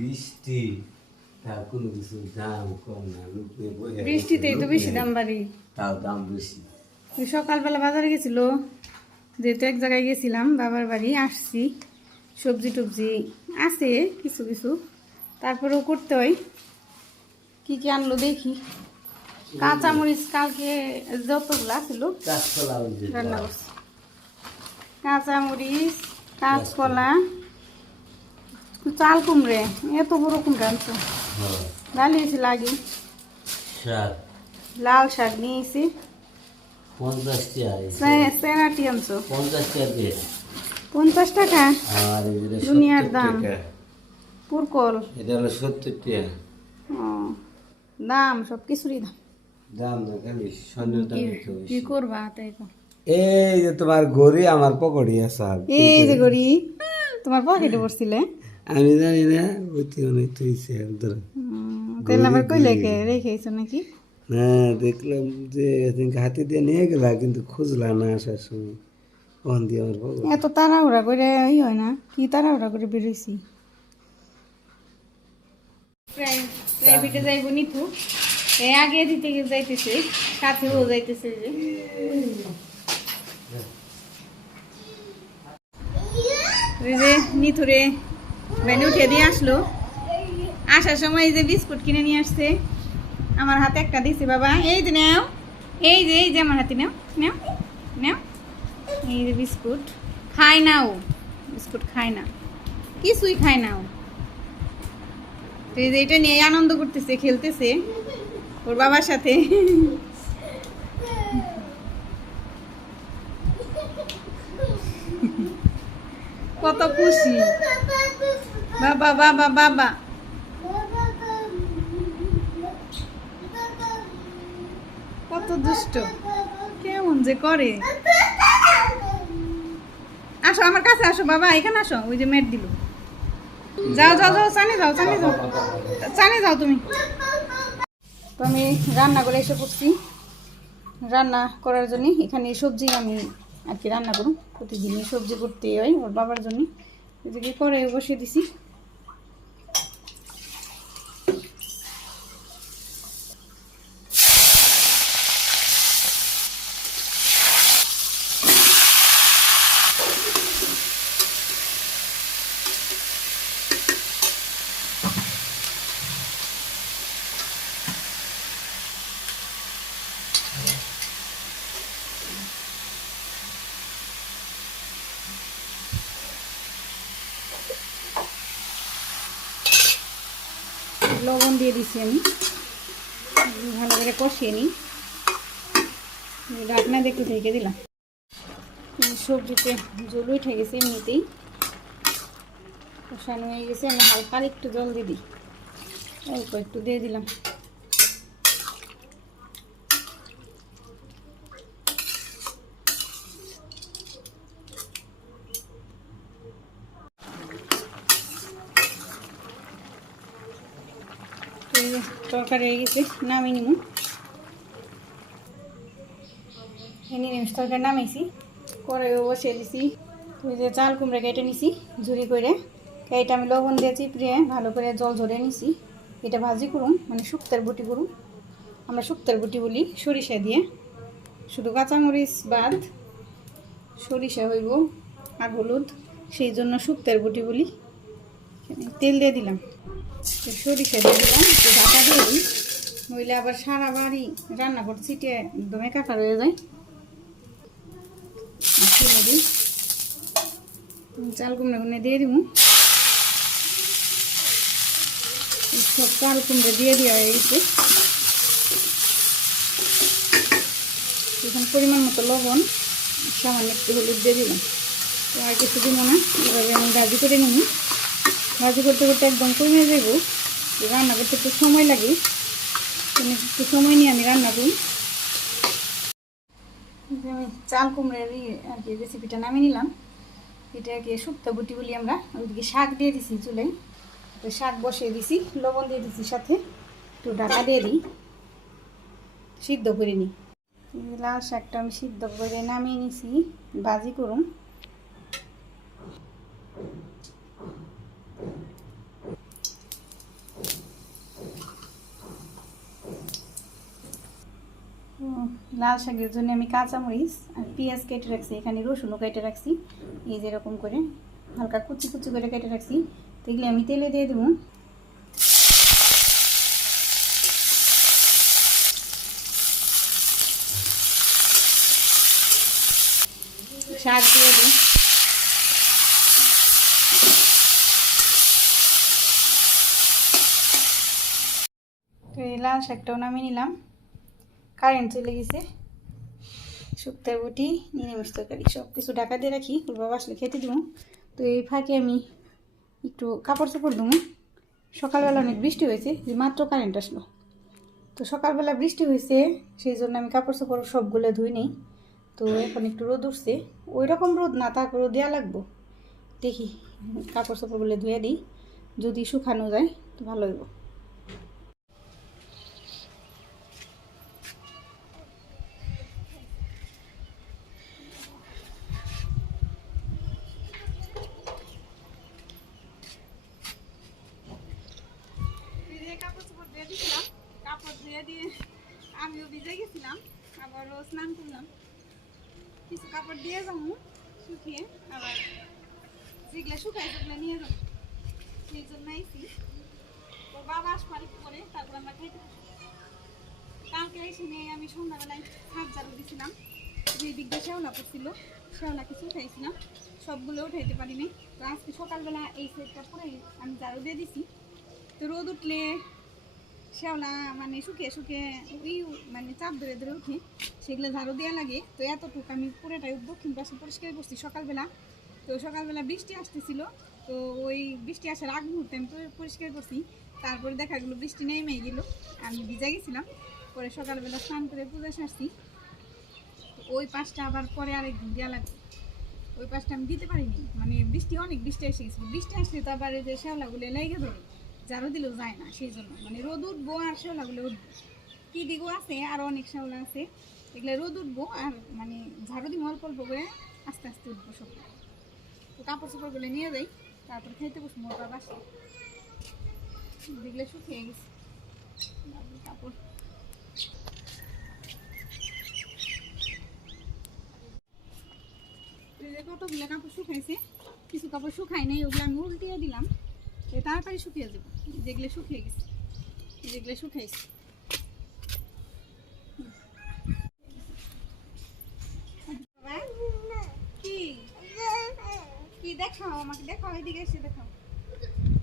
বৃষ্টি তা কোনো কিছু দাম কম না লোকে বৃষ্টিতেই তো বেশি দাম বাড়ি। তাও দাম বেশি। ওই সকালবেলা বাজারে গেছিল যেহেতু এক জায়গায় গেছিলাম বাবার বাড়ি আসছি। সবজি টবজি আছে কিছু কিছু। তারপরেও করতে হয়। কি কি আনলো দেখি। কাঁচামরিচ কালকে যতগুলো ছিল কাঁচকলা ওই যে রান্না করছি। কাঁচামরিচ কাঁচকলা চাল কুমড়ে এত বড় কুমড়ে আনছো। হ্যাঁ, ডাল হয়েছিল আগে শাক লাল শাক নিয়েছি। পঞ্চাশ সেরাটি আনছো। পঞ্চাশ টাকা পঞ্চাশ টাকা? দুনিয়ার দাম। টাকা। পুরকল এটা হলো সত্তর টাকা ও দাম সব কিছুরই দাম। দাম না খালি স্বর্ণের দাম কি-। করবা তাই। এই যে তোমার গড়ি আমার পকড়ি আছে এই যে গড়ি তোমার পকেটে পড়ছিলে আমি জানি না অতি অনেক তুইছে কই লেখে রেখেছো নাকি? না দেখলাম যে এদিনকে হাতে দিয়ে নিয়ে গেলা কিন্তু খুঁজলা না আসার সময়। দিয়ে আমার এত তাড়াহুড়া করে ই হয় না? কি তাড়াহুড়া করে বেরোইছি প্রাইভেটে যাইব নিতু। এ আগে দিতে যাইতেছে সাথে ও যাইতেছে যে। নিতুরে ভ্যানে উঠে দিয়ে আসলো। আসার সময় এই যে বিস্কুট কিনে নিয়ে আসছে। আমার হাতে একটা দিছে, বাবা। এই যে নাও। এই যে এই যে আমার হাতে নাও। নাও নাও। এই যে বিস্কুট। খায় না ও বিস্কুট খায় না। কিছুই খায় না ও। তো এই যে এটা নিয়ে আনন্দ করতেছে, খেলতেছে ওর বাবার সাথে। কত খুশি। বাবা বাবা বাবা। কত দুষ্ট। কেমন যে করে। আসো আমার কাছে আসো, বাবা, এখানে আসো। ওই যে মেট দিল। যাও যাও যাও চানে যাও চানে যাও। চানে যাও তুমি। তো আমি রান্না করে এসে পড়ছি। রান্না করার জন্য এখানে সবজি আমি আর কি রান্না করুন প্রতিদিনই সবজি করতে হয় ওর বাবার জন্য। এদিকে করে বসিয়ে দিছি। লবণ দিয়ে দিছি আমি। ভালো করে কষিয়ে নিই। দিয়ে একটু ঢেকে দিলাম। সবজিতে জল উঠে গেছে এমনিতেই। কষানো হয়ে গেছে, আমি হালকা একটু জল দিয়ে দিই। অল্প একটু দিয়ে দিলাম তো এই যে তরকারি হয়ে গেছে, নামিয়ে নিব নিরামিষ তরকারি নামাইছি কড়াইও বসিয়ে দিছি। এই যে চাল কুমড়া কেটে নিছি, ঝুরি করে। কেটে আমি লবণ দিয়ে চিপড়িয়ে ভালো করে জল ঝরে নিছি। এটা ভাজি করুম মানে শুক্তার বুটি করুম। আমরা শুক্তার বুটি বলি, সরিষা দিয়ে। শুধু কাঁচামরিচ বাদ, সরিষা হইব আর হলুদ, সেই জন্য শুক্তার বুটি বলি। তেল দিয়ে দিলাম। সরিষা দিয়ে দিলাম ঢাকা দিয়ে দিই। নইলে আবার সারা বাড়ি রান্না করতে ছিটিয়ে একদম একাকার হয়ে যায়। চাল কুমড়া গুনে দিয়ে দিব। সব চাল কুমড়া দিয়ে দেওয়া হয়ে গেছে। এখন পরিমাণ মতো লবণ, সামান্য একটু হলুদ দিয়ে দিলাম। আর কিছু দিব না, এভাবে আমি ভাজি করে নিই ভাজি করতে করতে একদম কমে যাব রান্না করতে একটু সময় লাগে একটু সময় নিয়ে আমি রান্না করি। আমি চাল কুমড়ার আর কি রেসিপিটা নামিয়ে নিলাম। এটা কি শুক্তা বুটি বলি আমরা, ওইদিকে শাক দিয়ে দিছি চুলায়। তো শাক বসিয়ে দিছি, লবণ দিয়ে দিছি সাথে, একটু ঢাকা দিয়ে দিই। সিদ্ধ করে নিই। লাল শাকটা আমি সিদ্ধ করে নামিয়ে নিছি, ভাজি করুন লাল শাকের জন্য আমি কাঁচামরিচ আর পেঁয়াজ কেটে রাখছি, এখানে রসুনও কেটে রাখছি। এই যে এরকম করে হালকা কুচি কুচি করে কেটে রাখছি। তো আমি তেলে দিয়ে দেবো। শাক দিয়ে দিই তো এই লাল শাকটাও নামিয়ে নিলাম। কারেন্ট চলে গেছে শুক্তার বটি, নিরামিষ তরকারি সব কিছু ঢাকা দিয়ে রাখি, ওর বাবা আসলে খেতে দেবো। তো এই ফাঁকে আমি একটু কাপড় চোপড় দেবো সকালবেলা অনেক বৃষ্টি হয়েছে, যে মাত্র কারেন্ট আসলো। তো সকালবেলা বৃষ্টি হয়েছে, সেই জন্য আমি কাপড় চোপড় সবগুলো ধুই নেই। তো এখন একটু রোদ উঠছে। ওই রকম রোদ না, তারপরেও দেওয়া লাগবো। দেখি কাপড় চোপড়গুলো ধুয়ে দিই। যদি শুকানো যায়, তো ভালো হইব ভিজে কাপড় চোপড় দিয়ে দিয়েছিলাম কাপড় ধুয়ে দিয়ে আমিও ভিজে গেছিলাম আবারও স্নান করলাম কিছু কাপড় দিয়ে যাব, শুকিয়ে আবার যেগুলো শুকাই সেগুলো নিয়ে যাব। সেই জন্য আইসি তো বাবা আসবার পরে, তারপর আমরা খাইতে কালকে এসে নিয়ে আমি সন্ধ্যাবেলায় হাত ঝাড়ু দিয়েছিলাম যে দিক দিয়ে শেওলা পড়ছিল শেওলা কিছু উঠাইছিলাম। সবগুলো উঠাইতে পারিনি। তো আজকে সকালবেলা এই সেটটা পরে আমি ঝাড়ু দিয়ে দিছি। তো রোদ উঠলে শ্যাওলা মানে শুকিয়ে শুকিয়ে ওই মানে চাপ ধরে ধরে উঠে, সেগুলো ঝাড়ু দেওয়া লাগে। তো এতটুকু আমি পুরোটাই দক্ষিণ পাশে পরিষ্কার করছি সকালবেলা। তো সকালবেলা বৃষ্টি আসতেছিল, তো ওই বৃষ্টি আসার আগ মুহূর্তে আমি পরি- পরিষ্কার করছি। তারপরে দেখা গেলো বৃষ্টি নেমে গেল, আমি ভিজা গেছিলাম। পরে সকালবেলা স্নান করে পূজা সারছি। তো ওই পাশটা আবার পরে আরেকদিন দেওয়া লাগবে। ওই পাশটা আমি দিতে পারিনি মানে বৃষ্টি অনেক বৃষ্টি এসে গেছিল। বৃষ্টি আসলে তো আবার এই যে শ্যাওলাগুলো লেগে ধরে। ঝাড়ু দিলেও যায় না সেই জন্য মানে রোদ উঠবো আর শ্যাওলাগুলো উঠবো। কি দিকও আছে? আরও অনেক শ্যাওলা আছে। এগুলো রোদ উঠবো আর মানে ঝাড়ু দিব অল্প অল্প করে আস্তে আস্তে উঠবো সব। তো কাপড় চোপড়গুলো নিয়ে যাই, তারপর খাইতে বসবো বাবা আসে যেগুলো শুকিয়ে গেছে। কাপড়। কতগুলো কাপড় শুকাইছে, কিছু কাপড় শুকাই নাই, ওগুলো আমি উল্টিয়ে দিলাম। তাড়াতাড়ি শুকিয়ে যাব। যেগুলো শুকিয়ে গেছে যেগুলো শুকাইছে বাবা, কি? কি দেখাও আমাকে? দেখাও এদিকে এসে দেখাও।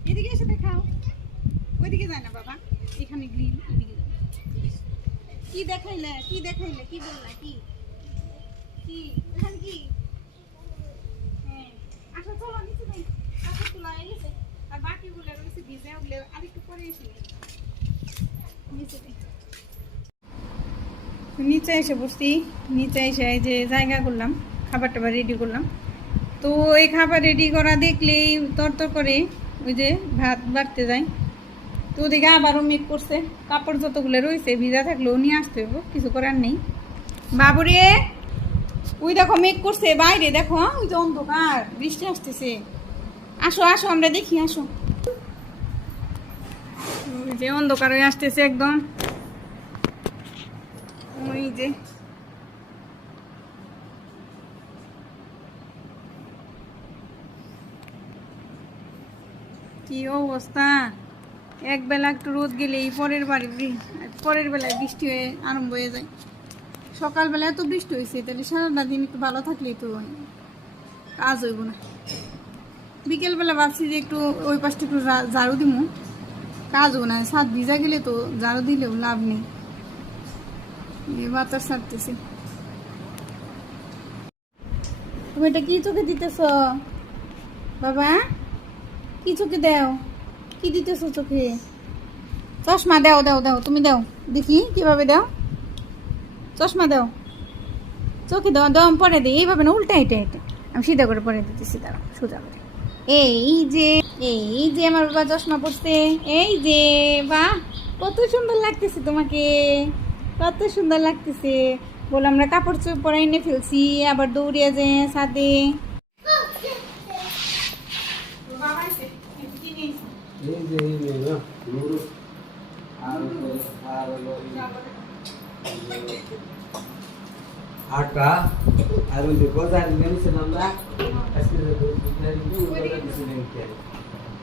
এদিকে এসে দেখাও। ওইদিকে যায় না বাবা। এখানে গ্রিল যায় কি দেখাইলে? কি দেখাইলে? কি বললা? কি? কি? এখানে কি? হ্যাঁ। চলো নিচে গেছে নিচে এসে বসছি। নিচে এসে এই যে জায়গা করলাম, খাবার টাবার রেডি করলাম। তো এই খাবার রেডি করা দেখলেই তরতর করে ওই যে ভাত বাড়তে যায়। তো ওদিকে আবারও মেক করছে। কাপড় যতগুলো রয়েছে, ভিজা থাকলেও নিয়ে আসতে হবে কিছু করার নেই। বাবুরে, ওই দেখো মেক করছে বাইরে, দেখো, ওই যে অন্ধকার, বৃষ্টি আসতেছে। আসো আসো, আমরা দেখি, আসো। যে অন্ধকার হয়ে আসতেছে একদম। ওই যে। কি অবস্থা? এক বেলা একটু রোদ গেলেই পরের বাড়ি পরের বেলায় বৃষ্টি হয়ে আরম্ভ হয়ে যায়। সকালবেলা এত বৃষ্টি হয়েছে তাহলে সারাটা দিন একটু ভালো থাকলেই তো কাজ হইব না। বিকেলবেলা ভাবছি যে একটু ওই পাশটা একটু ঝাড়ু দিব কাজ হব না সাত ভিজা গেলে তো ঝাড়ু দিলেও লাভ নেই। বাতাস ছাড়তেছে। তুমি এটা কি চোখে দিতেছ? বাবা, কি চোখে দাও? কি দিতেছ চোখে? চশমা দাও দাও দাও, তুমি দাও। দেখি, কীভাবে দাও? চশমা দাও। চোখে দাও আমি পরে দিই এইভাবে না উল্টা এটা এটা আমি সিধা করে পরে দিতেছি, দাঁড়াও, সোজা করে। এই যে এই যে আমার বাবা চশমা পড়ছে এই যে বাহ কত সুন্দর লাগতেছে তোমাকে, কত সুন্দর লাগতেছে। বলে, আমরা কাপড় চোপড় পরে এনে ফেলছি, আবার দৌড়িয়ে যে, এই- আটা। আর ওই যে গজা নিয়েছিলাম না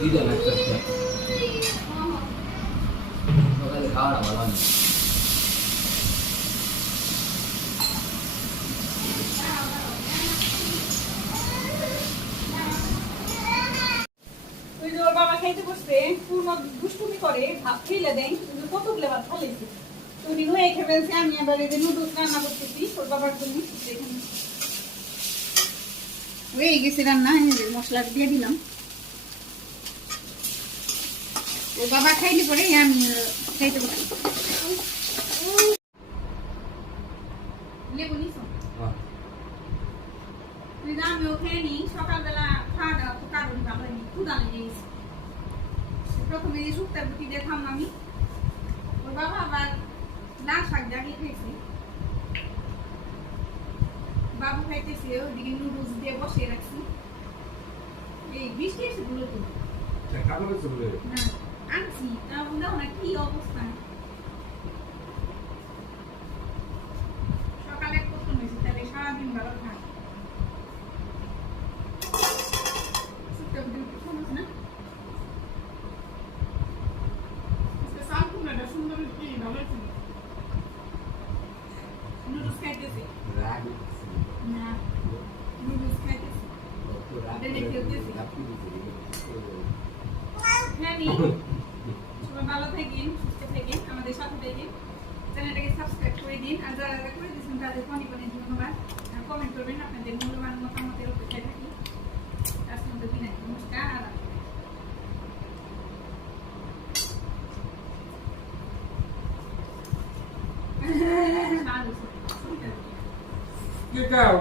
ওই যে ওর বাবা খাইতে বসছে পূর্ণ দুষ্টুমি করে, ভাত খেলে দেয়, কিন্তু কতগুলো ভাত খাইছি তো হয়ে খেয়ে আমি এবার যে নুডলস রান্না করতেছি, ওর বাবার জন্য হয়ে গেছে রান্না মশলা দিয়ে দিলাম। ওর বাবা খাইলে পরে আমি খাইতে বসি। লেবু নিছো? তুই না আমি ওখানে নিই। সকালবেলা খাওয়া দাওয়া তো কারণ ভালো ক্ষুদা লেগে গেছে। প্রথমে যে শুক্তার রুটি দিয়ে আমি। ওর বাবা আবার লাল শাক জাগিয়ে খেয়েছে বাবু খাইতেছে ওইদিকে নুডলস দিয়ে বসিয়ে রাখছি। এই বৃষ্টি এসে গুলো তো। না আনছি তা কি অবস্থা সকালে কত হয়েছে তাহলে সারাদিন ভালো থাক শুক্তার রুটি খাওয়া না আজকে সাল কুমড়াটা সুন্দর কি ভালো ছিল নুডলস খাইতেছে রাগ না নুডলস খাইতেছে হ্যাঁ নি সবাই ভালো থাকেন সুস্থ থাকেন আমাদের সাথে থাকেন চ্যানেলটাকে সাবস্ক্রাইব করে দিন আর যারা যারা করে দিয়েছেন তাদের অনেক অনেক ধন্যবাদ আর কমেন্ট করবেন আপনাদের মূল্যবান মতামতের অপেক্ষায় থাকি আজকে মতো বিদায় নমস্কার আর কি খাও